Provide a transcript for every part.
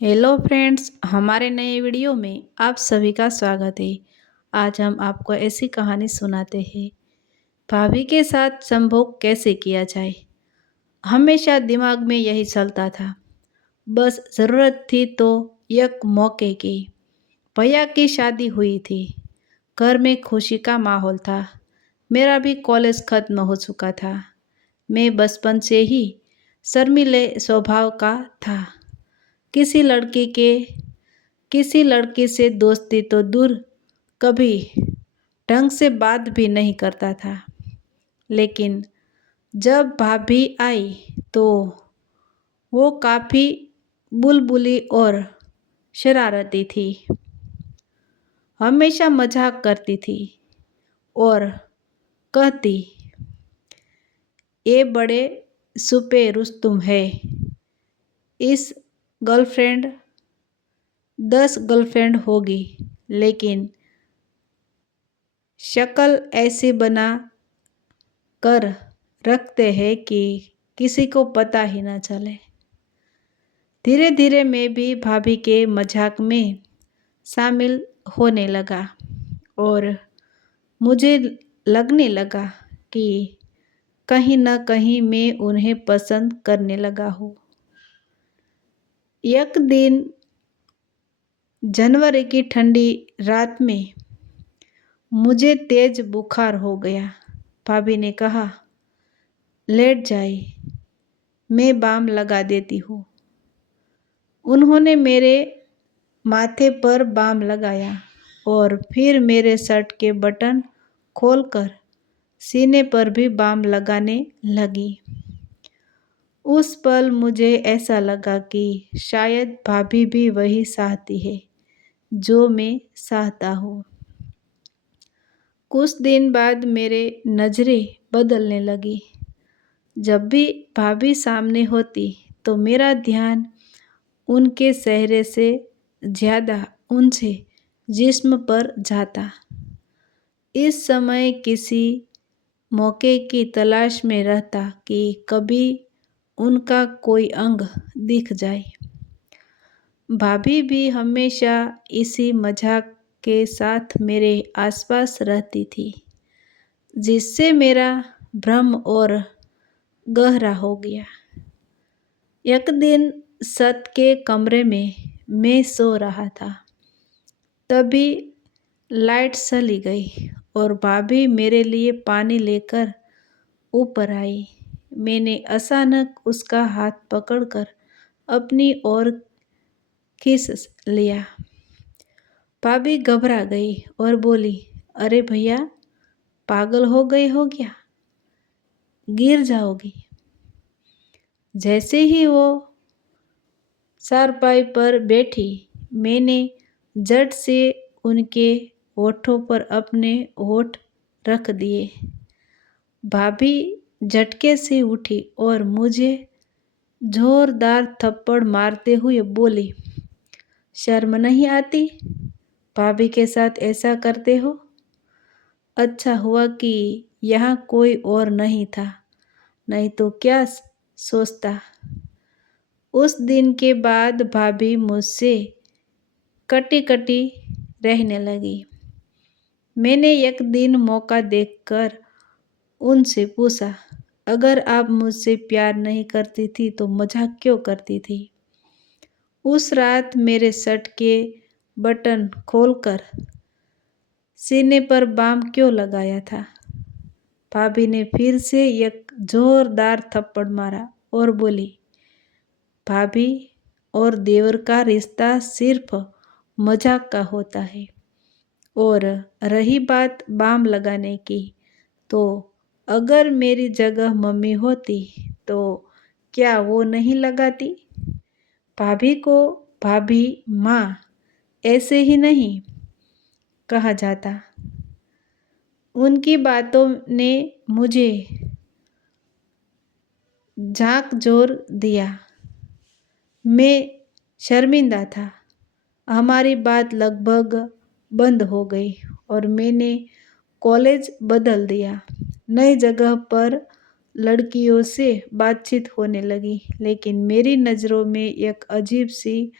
Hello friends, हमारे नए video में आप सभी का स्वागत है। आज हम आपको ऐसी कहानी सुनाते हैं, भाभी के साथ संभोग कैसे किया जाए। हमेशा दिमाग में यही चलता था, बस ज़रूरत थी तो एक मौके की। भैया की शादी हुई थी, घर में खुशी का माहौल था। मेरा भी कॉलेज खत्म हो चुका था। मैं बचपन से ही शर्मीले स्वभाव का था। किसी लड़की के किसी लड़की से दोस्ती तो दूर, कभी ढंग से बात भी नहीं करता था। लेकिन जब भाभी आई तो वो काफ़ी बुलबुली और शरारती थी। हमेशा मजाक करती थी और कहती, ये बड़े सुपे रुस्तुम है। इस गर्लफ्रेंड 10 गर्लफ्रेंड होगी, लेकिन शक्ल ऐसी बना कर रखते हैं कि किसी को पता ही ना चले। धीरे धीरे मैं भी भाभी के मजाक में शामिल होने लगा और मुझे लगने लगा कि कहीं ना कहीं मैं उन्हें पसंद करने लगा हूँ। एक दिन जनवरी की ठंडी रात में मुझे तेज बुखार हो गया। भाभी ने कहा, लेट जाए, मैं बाम लगा देती हूँ। उन्होंने मेरे माथे पर बाम लगाया और फिर मेरे शर्ट के बटन खोलकर सीने पर भी बाम लगाने लगी। उस पल मुझे ऐसा लगा कि शायद भाभी भी वही चाहती है जो मैं चाहता हूँ। कुछ दिन बाद मेरे नज़रें बदलने लगी। जब भी भाभी सामने होती तो मेरा ध्यान उनके चेहरे से ज़्यादा उनसे जिस्म पर जाता। इस समय किसी मौके की तलाश में रहता कि कभी उनका कोई अंग दिख जाए। भाभी भी हमेशा इसी मजाक के साथ मेरे आसपास रहती थी, जिससे मेरा भ्रम और गहरा हो गया। एक दिन छत के कमरे में मैं सो रहा था, तभी लाइट चली गई और भाभी मेरे लिए पानी लेकर ऊपर आई। मैंने अचानक उसका हाथ पकड़कर अपनी ओर खींच लिया। भाभी घबरा गई और बोली, अरे भैया, पागल हो गई हो क्या? गिर जाओगी। जैसे ही वो चारपाई पर बैठी, मैंने झट से उनके होठों पर अपने होठ रख दिए। भाभी झटके से उठी और मुझे जोरदार थप्पड़ मारते हुए बोली, शर्म नहीं आती? भाभी के साथ ऐसा करते हो? अच्छा हुआ कि यहाँ कोई और नहीं था, नहीं तो क्या सोचता। उस दिन के बाद भाभी मुझसे कटी कटी रहने लगी। मैंने एक दिन मौका देखकर उनसे पूछा, अगर आप मुझसे प्यार नहीं करती थी तो मजाक क्यों करती थी? उस रात मेरे शर्ट के बटन खोलकर सीने पर बाम क्यों लगाया था? भाभी ने फिर से एक जोरदार थप्पड़ मारा और बोली, भाभी और देवर का रिश्ता सिर्फ मजाक का होता है। और रही बात बाम लगाने की, तो अगर मेरी जगह मम्मी होती तो क्या वो नहीं लगाती? भाभी को भाभी माँ ऐसे ही नहीं कहा जाता। उनकी बातों ने मुझे झाकझोर दिया। मैं शर्मिंदा था। हमारी बात लगभग बंद हो गई और मैंने कॉलेज बदल दिया। नई जगह पर लड़कियों से बातचीत होने लगी, लेकिन मेरी नज़रों में एक अजीब सी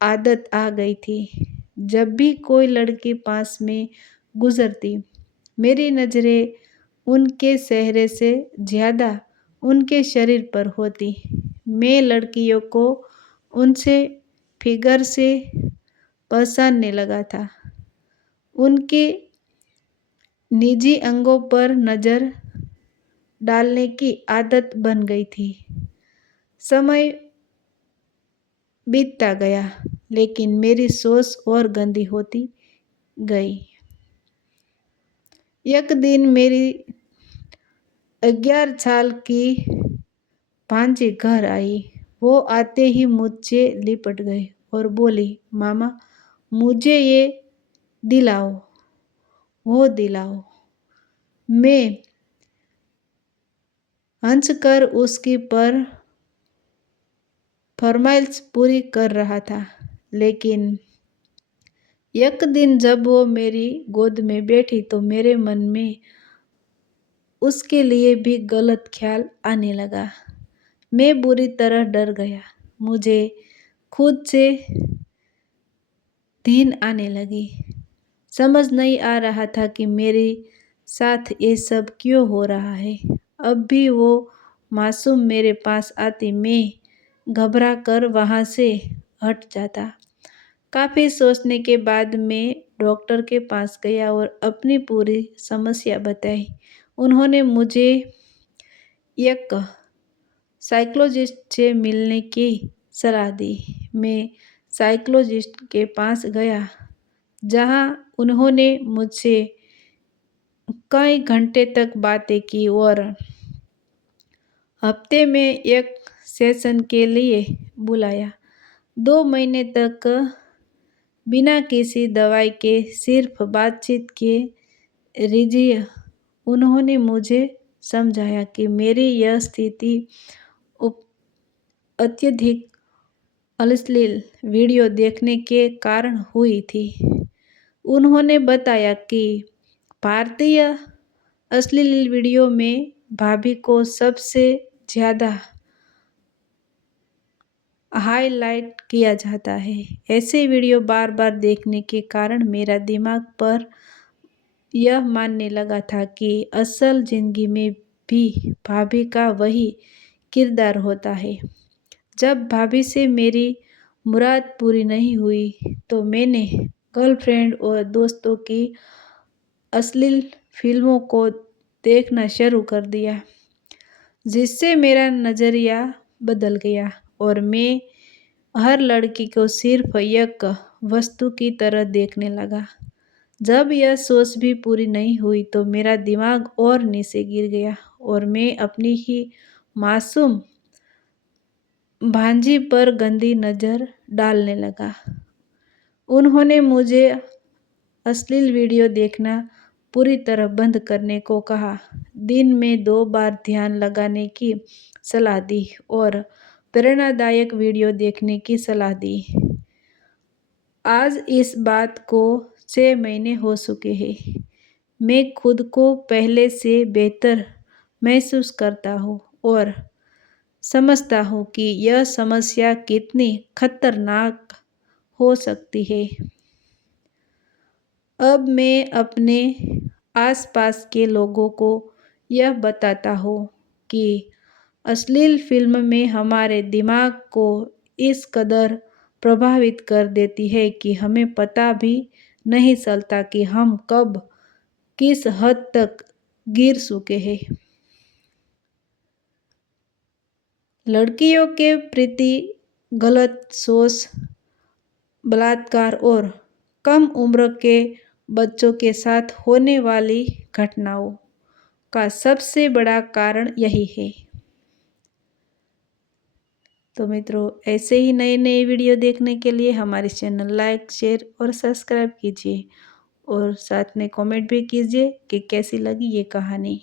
आदत आ गई थी। जब भी कोई लड़की पास में गुजरती, मेरी नज़रें उनके चेहरे से ज़्यादा उनके शरीर पर होती। मैं लड़कियों को उनसे फिगर से पहचानने लगा था। उनके निजी अंगों पर नज़र डालने की आदत बन गई थी। समय बीतता गया, लेकिन मेरी सोच और गंदी होती गई। एक दिन मेरी 11 साल की भांजी घर आई। वो आते ही मुझसे लिपट गई और बोली, मामा मुझे ये दिलाओ, वो दिलाओ। मैं हंसकर उसकी फरमाइश पूरी कर रहा था, लेकिन एक दिन जब वो मेरी गोद में बैठी तो मेरे मन में उसके लिए भी गलत ख्याल आने लगा। मैं बुरी तरह डर गया। मुझे खुद से घिन आने लगी। समझ नहीं आ रहा था कि मेरे साथ ये सब क्यों हो रहा है। अब भी वो मासूम मेरे पास आती, मैं घबरा कर वहाँ से हट जाता। काफ़ी सोचने के बाद मैं डॉक्टर के पास गया और अपनी पूरी समस्या बताई। उन्होंने मुझे एक साइकोलॉजिस्ट से मिलने की सलाह दी। मैं साइकोलॉजिस्ट के पास गया, जहाँ उन्होंने मुझसे कई घंटे तक बातें की और हफ्ते में एक सेशन के लिए बुलाया। 2 महीने तक बिना किसी दवाई के सिर्फ बातचीत के रीजिए उन्होंने मुझे समझाया कि मेरी यह स्थिति अत्यधिक अश्लील वीडियो देखने के कारण हुई थी। उन्होंने बताया कि भारतीय अश्लील वीडियो में भाभी को सबसे ज़्यादा हाईलाइट किया जाता है। ऐसे वीडियो बार बार देखने के कारण मेरा दिमाग पर यह मानने लगा था कि असल ज़िंदगी में भी भाभी का वही किरदार होता है। जब भाभी से मेरी मुराद पूरी नहीं हुई तो मैंने गर्लफ्रेंड और दोस्तों की अश्लील फिल्मों को देखना शुरू कर दिया, जिससे मेरा नज़रिया बदल गया और मैं हर लड़की को सिर्फ एक वस्तु की तरह देखने लगा। जब यह सोच भी पूरी नहीं हुई तो मेरा दिमाग और नीचे गिर गया और मैं अपनी ही मासूम भांजी पर गंदी नज़र डालने लगा। उन्होंने मुझे अश्लील वीडियो देखना पूरी तरह बंद करने को कहा। दिन में 2 बार ध्यान लगाने की सलाह दी और प्रेरणादायक वीडियो देखने की सलाह दी। आज इस बात को 6 महीने हो चुके हैं। मैं खुद को पहले से बेहतर महसूस करता हूँ और समझता हूँ कि यह समस्या कितनी खतरनाक हो सकती है। अब मैं अपने आसपास के लोगों को यह बताता हूँ कि अश्लील फिल्म में हमारे दिमाग को इस कदर प्रभावित कर देती है कि हमें पता भी नहीं चलता कि हम कब किस हद तक गिर चुके हैं। लड़कियों के प्रति गलत सोच, बलात्कार और कम उम्र के बच्चों के साथ होने वाली घटनाओं का सबसे बड़ा कारण यही है। तो मित्रों, ऐसे ही नए नए वीडियो देखने के लिए हमारे चैनल लाइक, शेयर और सब्सक्राइब कीजिए और साथ में कमेंट भी कीजिए कि कैसी लगी ये कहानी।